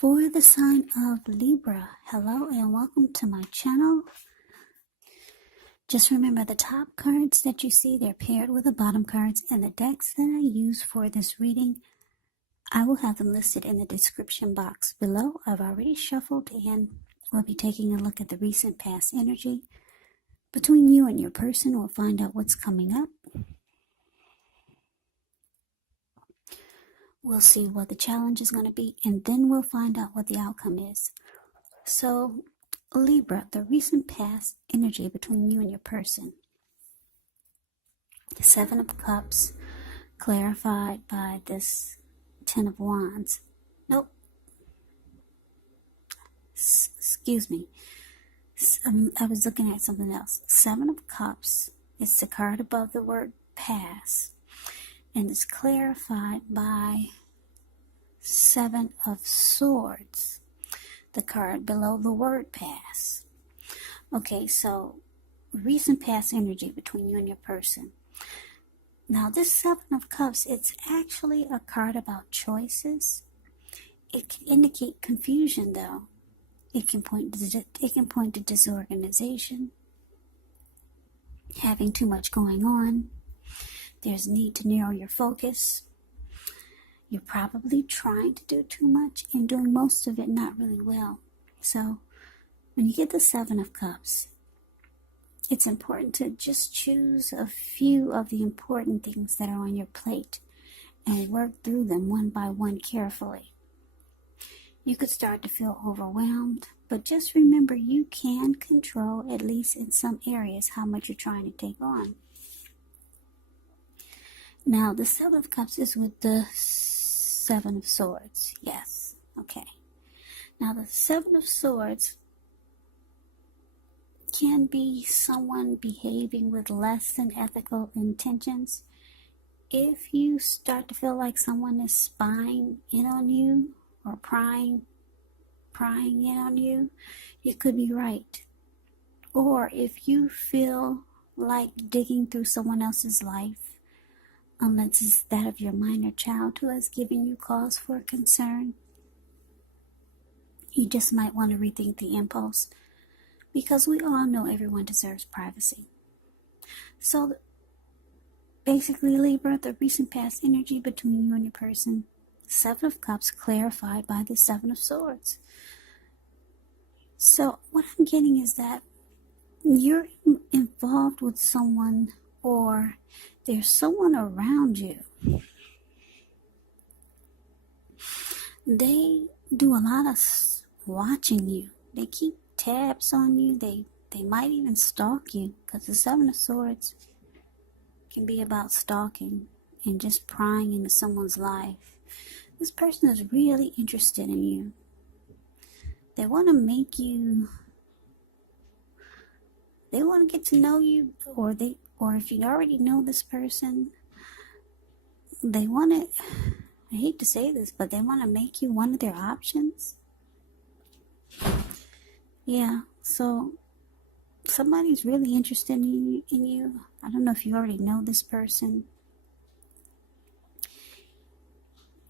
For the sign of Libra, hello and welcome to my channel. Just remember the top cards that you see, they're paired with the bottom cards, and the decks that I use for this reading, I will have them listed in the description box below. I've already shuffled and we'll be taking a look at the recent past energy between you and your person. We'll find out what's coming up. We'll see what the challenge is going to be, and then we'll find out what the outcome is. So, Libra, the recent past energy between you and your person. The Seven of Cups, clarified by this Ten of Wands. Nope. Excuse me. I was looking at something else. Seven of Cups is the card above the word past, and it's clarified by Seven of Swords, the card below the word pass. Okay, so recent past energy between you and your person. Now this Seven of Cups, it's actually a card about choices. It can indicate confusion though. It can point to disorganization, having too much going on. There's need to narrow your focus. You're probably trying to do too much and doing most of it not really well. So when you get the Seven of Cups, it's important to just choose a few of the important things that are on your plate and work through them one by one carefully. You could start to feel overwhelmed, but just remember you can control, at least in some areas, how much you're trying to take on. Now, the Seven of Cups is with the Seven of Swords. Yes. Okay. Now, the Seven of Swords can be someone behaving with less than ethical intentions. If you start to feel like someone is spying in on you or prying in on you, you could be right. Or if you feel like digging through someone else's life, unless it's that of your minor child who has given you cause for concern, you just might want to rethink the impulse, because we all know everyone deserves privacy. So basically, Libra, the recent past energy between you and your person, Seven of Cups clarified by the Seven of Swords. So what I'm getting is that you're involved with someone, or there's someone around you. They do a lot of watching you. They keep tabs on you. They might even stalk you, because the Seven of Swords can be about stalking and just prying into someone's life. This person is really interested in you. They want to make you, they want to get to know you, or if you already know this person, they want to, I hate to say this, but they want to make you one of their options. Yeah, so somebody's really interested in you. I don't know if you already know this person.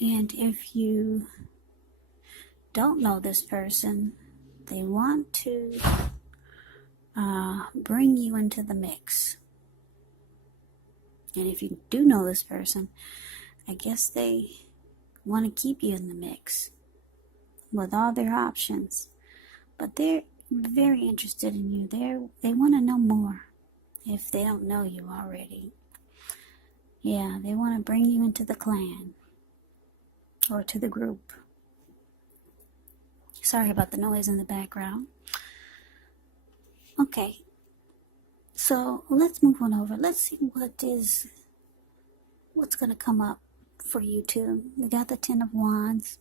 And if you don't know this person, they want to bring you into the mix. And if you do know this person, I guess they want to keep you in the mix with all their options. But they're very interested in you. They want to know more if they don't know you already. Yeah, they want to bring you into the clan or to the group. Sorry about the noise in the background. Okay, so let's move on over. Let's see what's going to come up for you two. We got the Ten of Wands,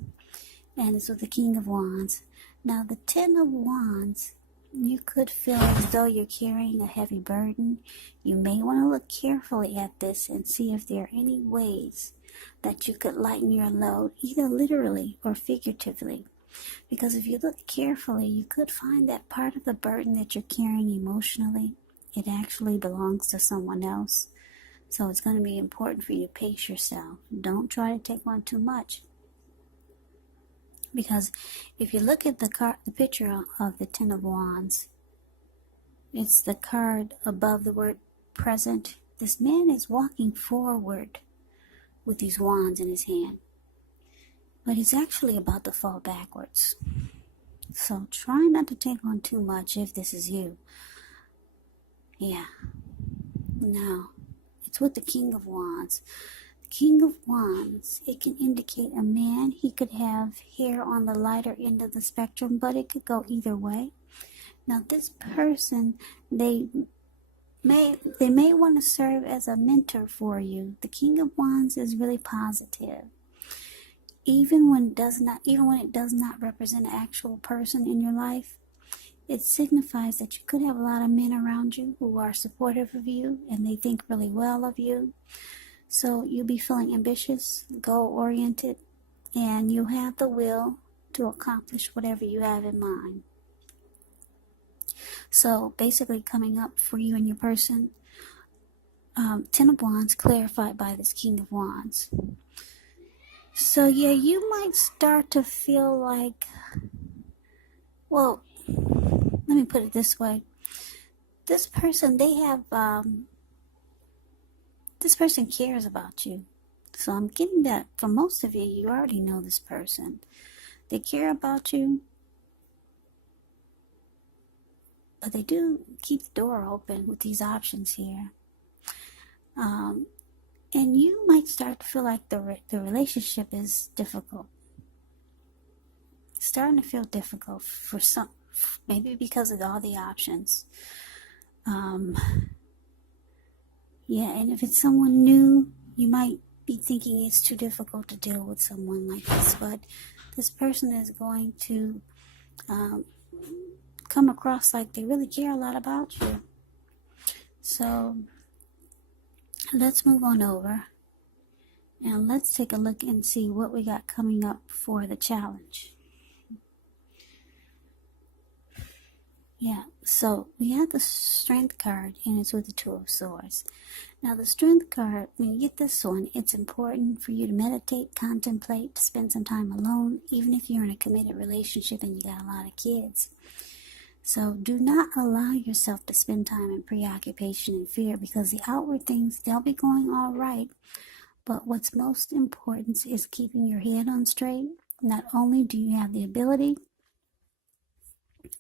and it's with the King of Wands. Now, the Ten of Wands, you could feel as though you're carrying a heavy burden. You may want to look carefully at this and see if there are any ways that you could lighten your load, either literally or figuratively. Because if you look carefully, you could find that part of the burden that you're carrying emotionally, it actually belongs to someone else. So it's going to be important for you to pace yourself. Don't try to take on too much. Because if you look at the picture of the Ten of Wands, it's the card above the word present. This man is walking forward with these wands in his hand, but he's actually about to fall backwards. So try not to take on too much if this is you. Yeah. Now, it's with the King of Wands. The King of Wands, it can indicate a man. He could have hair on the lighter end of the spectrum, but it could go either way. Now, this person, they may want to serve as a mentor for you. The King of Wands is really positive. Even when it does not represent an actual person in your life, it signifies that you could have a lot of men around you who are supportive of you and they think really well of you. So you'll be feeling ambitious, goal-oriented, and you have the will to accomplish whatever you have in mind. So basically coming up for you and your person, Ten of Wands clarified by this King of Wands. So yeah, you might start to feel like, well, let me put it this way. This person, this person cares about you. So I'm getting that for most of you, you already know this person. They care about you, but they do keep the door open with these options here. And you might start to feel like the relationship is difficult. It's starting to feel difficult for some, maybe because of all the options. Yeah, and if it's someone new, you might be thinking it's too difficult to deal with someone like this, but this person is going to come across like they really care a lot about you. So let's move on over and let's take a look and see what we got coming up for the challenge. Yeah, so we have the Strength card, and it's with the Two of Swords. Now, the Strength card, when you get this one, it's important for you to meditate, contemplate, to spend some time alone, even if you're in a committed relationship and you got a lot of kids. So do not allow yourself to spend time in preoccupation and fear, because the outward things, they'll be going all right. But what's most important is keeping your head on straight. Not only do you have the ability,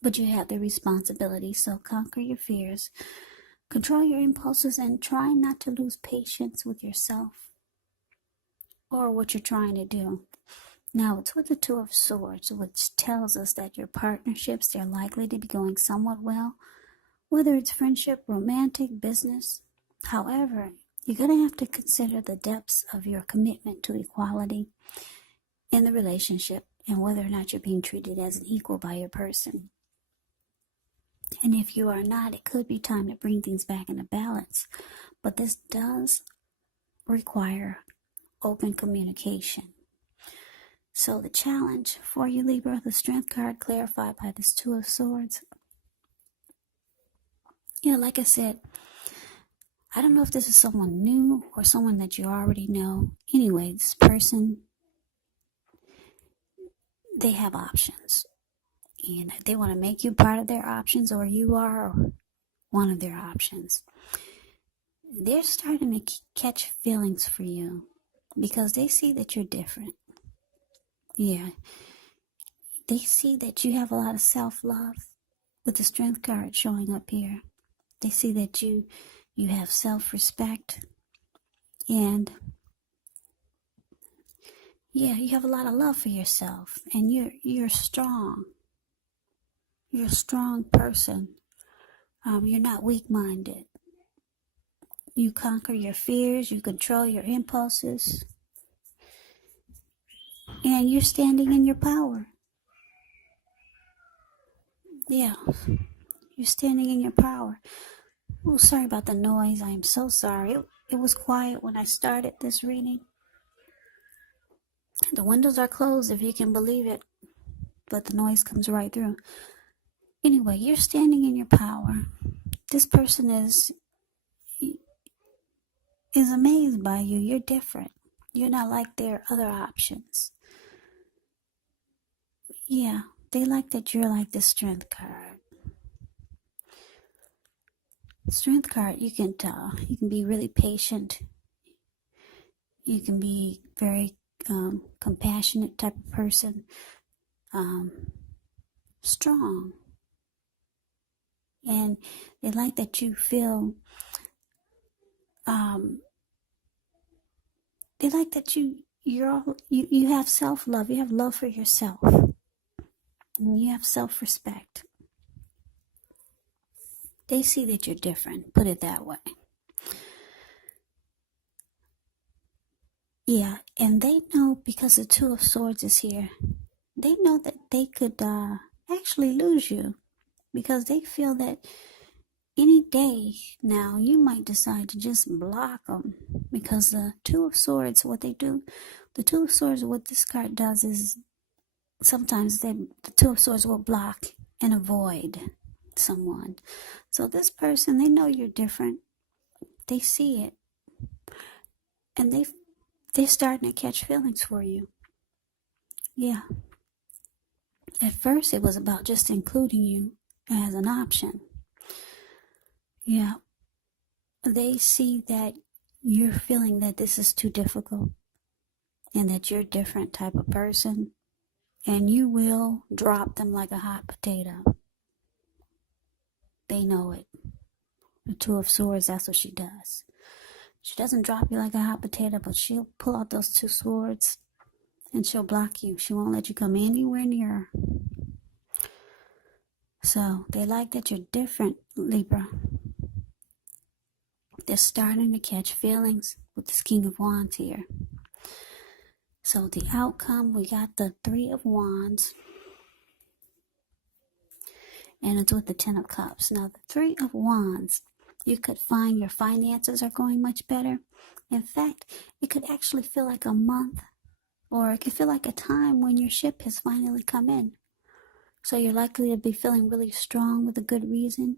but you have the responsibility. So conquer your fears, control your impulses, and try not to lose patience with yourself or what you're trying to do. Now, it's with the Two of Swords, which tells us that your partnerships, they're likely to be going somewhat well, whether it's friendship, romantic, business. However, you're going to have to consider the depths of your commitment to equality in the relationship and whether or not you're being treated as an equal by your person. And if you are not, it could be time to bring things back into balance. But this does require open communication. So the challenge for you, Libra, the Strength card clarified by this Two of Swords. Yeah, like I said, I don't know if this is someone new or someone that you already know. Anyway, this person, they have options. And they want to make you part of their options, or you are one of their options. They're starting to catch feelings for you because they see that you're different. Yeah. They see that you have a lot of self-love with the Strength card showing up here. They see that you have self-respect, and yeah, you have a lot of love for yourself, and you're strong. You're a strong person. You're not weak-minded. You conquer your fears, you control your impulses, and you're standing in your power. Yeah, you're standing in your power. Oh, sorry about the noise. I am so sorry. It was quiet when I started this reading. The windows are closed, if you can believe it, but the noise comes right through. Anyway, you're standing in your power. This person is amazed by you. You're different. You're not like their other options. Yeah, they like that you're like the Strength card. Strength card, you can be really patient. You can be very compassionate type of person, strong, and they like that you feel. They like that you have self-love. You have love for yourself, and you have self-respect. They see that you're different. Put it that way. Yeah, and they know because the Two of Swords is here. They know that they could actually lose you because they feel that any day now you might decide to just block them because the Two of Swords, what they do, the Two of Swords, what this card does is sometimes the Two of Swords will block and avoid someone. So this person, they know you're different. They see it, and they're starting to catch feelings for you. Yeah. At first, it was about just including you as an option. Yeah. They see that you're feeling that this is too difficult and that you're a different type of person, and you will drop them like a hot potato. They know it. The Two of Swords, that's what she does. She doesn't drop you like a hot potato, but she'll pull out those two swords and she'll block you. She won't let you come anywhere near her. So they like that you're different, Libra. They're starting to catch feelings with this King of Wands here. So the outcome, we got the Three of Wands, and it's with the Ten of Cups. Now the Three of Wands, you could find your finances are going much better. In fact, it could actually feel like a month, or it could feel like a time when your ship has finally come in. So you're likely to be feeling really strong with a good reason.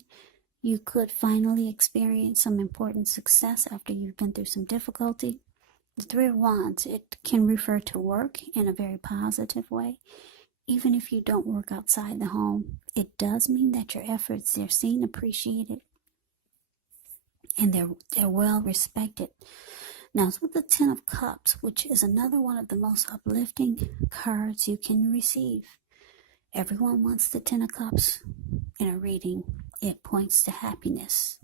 You could finally experience some important success after you've been through some difficulty. The Three of Wands, it can refer to work in a very positive way. Even if you don't work outside the home, it does mean that your efforts, they're seen, appreciated, and they're well respected. Now, it's with the Ten of Cups, which is another one of the most uplifting cards you can receive. Everyone wants the Ten of Cups in a reading. It points to happiness,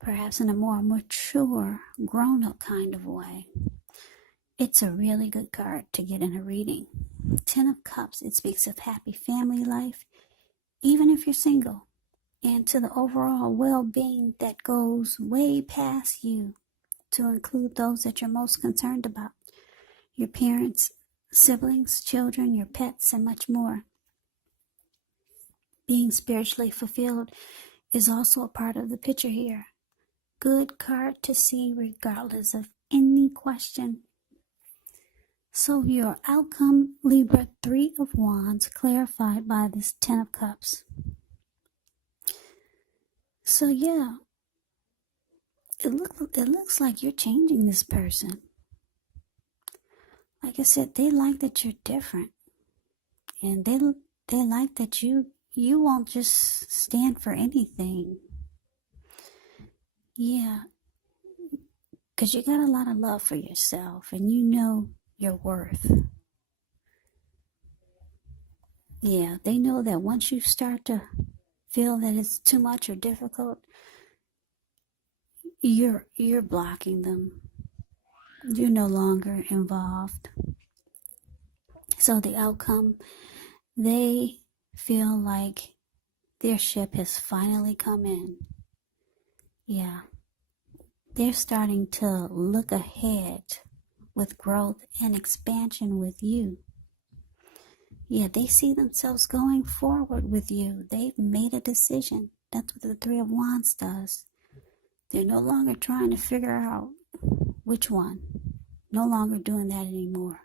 perhaps in a more mature, grown-up kind of way. It's a really good card to get in a reading. Ten of Cups, it speaks of happy family life, even if you're single, and to the overall well-being that goes way past you, to include those that you're most concerned about, your parents, siblings, children, your pets, and much more. Being spiritually fulfilled is also a part of the picture here. Good card to see regardless of any question. So your outcome, Libra, Three of Wands, clarified by this Ten of Cups. So yeah, it looks like you're changing this person. Like I said, they like that you're different, and they like that you won't just stand for anything. Yeah, because you got a lot of love for yourself, and you know your worth. Yeah, they know that once you start to feel that it's too much or difficult, you're blocking them. You're no longer involved. So the outcome, they feel like their ship has finally come in. Yeah. They're starting to look ahead with growth and expansion with you. Yeah, they see themselves going forward with you. They've made a decision. That's what the Three of Wands does. They're no longer trying to figure out which one. No longer doing that anymore.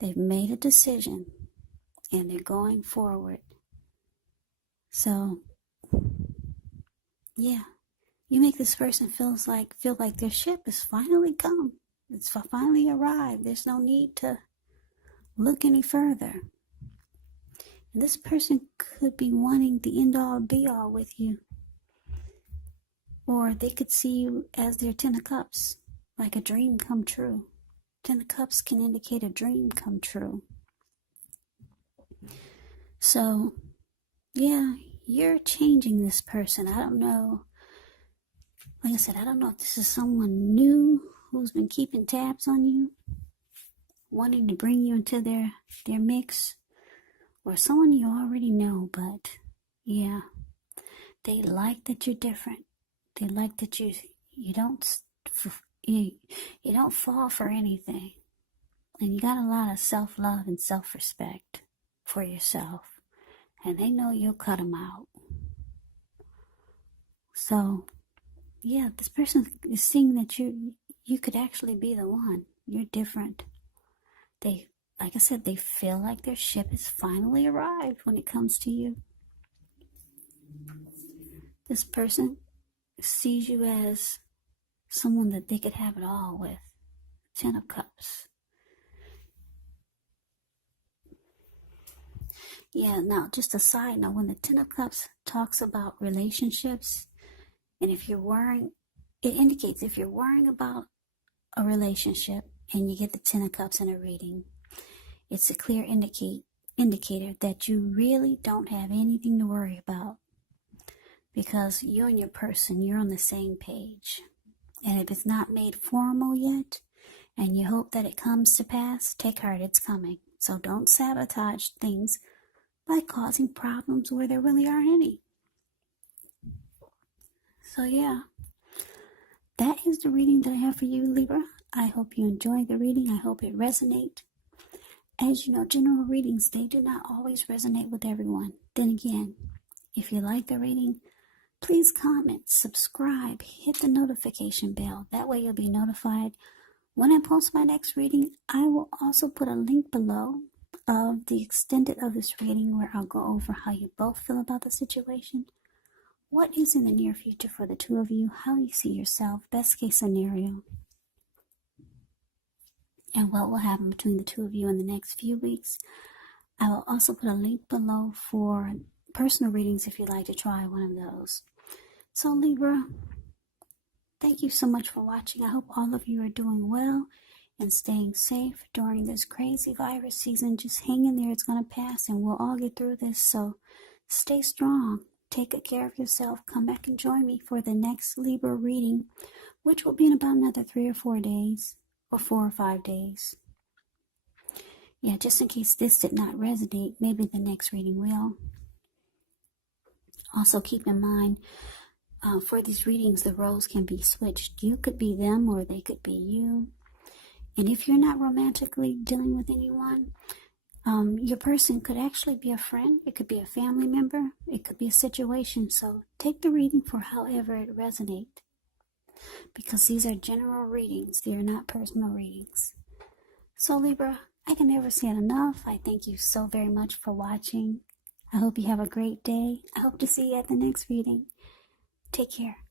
They've made a decision and they're going forward. So, yeah, you make this person feel like their ship has finally come. It's finally arrived. There's no need to look any further. And this person could be wanting the end-all be-all with you. Or they could see you as their Ten of Cups, like a dream come true. Ten of Cups can indicate a dream come true. So, yeah, you're changing this person. I don't know. Like I said, I don't know if this is someone new who's been keeping tabs on you, wanting to bring you into their mix, or someone you already know, but yeah, they like that you're different. They like that you don't fall for anything, and you got a lot of self-love and self-respect for yourself, and they know you'll cut them out. So yeah, this person is seeing that you could actually be the one. You're different. Like I said, they feel like their ship has finally arrived when it comes to you. This person sees you as someone that they could have it all with. Ten of Cups. Yeah, now just a side note, when the Ten of Cups talks about relationships, and it indicates if you're worrying about a relationship and you get the Ten of Cups in a reading, it's a clear indicator that you really don't have anything to worry about, because you and your person, you're on the same page. And if it's not made formal yet, and you hope that it comes to pass, take heart, it's coming. So don't sabotage things by causing problems where there really aren't any. So yeah, that is the reading that I have for you, Libra. I hope you enjoyed the reading. I hope it resonates. As you know, general readings, they do not always resonate with everyone. Then again, if you like the reading, please comment, subscribe, hit the notification bell. That way you'll be notified when I post my next reading. I will also put a link below of the extended of this reading where I'll go over how you both feel about the situation, what is in the near future for the two of you, how you see yourself, best case scenario, and what will happen between the two of you in the next few weeks. I will also put a link below for personal readings if you'd like to try one of those. So Libra, thank you so much for watching. I hope all of you are doing well and staying safe during this crazy virus season. Just hang in there. It's going to pass and we'll all get through this. So stay strong. Take good care of yourself. Come back and join me for the next Libra reading, which will be in about another 3 or 4 days, or 4 or 5 days. Yeah, just in case this did not resonate, maybe the next reading will. Also keep in mind, for these readings, the roles can be switched. You could be them or they could be you. And if you're not romantically dealing with anyone, your person could actually be a friend. It could be a family member. It could be a situation. So take the reading for however it resonates, because these are general readings. They are not personal readings. So Libra, I can never say it enough. I thank you so very much for watching. I hope you have a great day. I hope to see you at the next reading. Take care.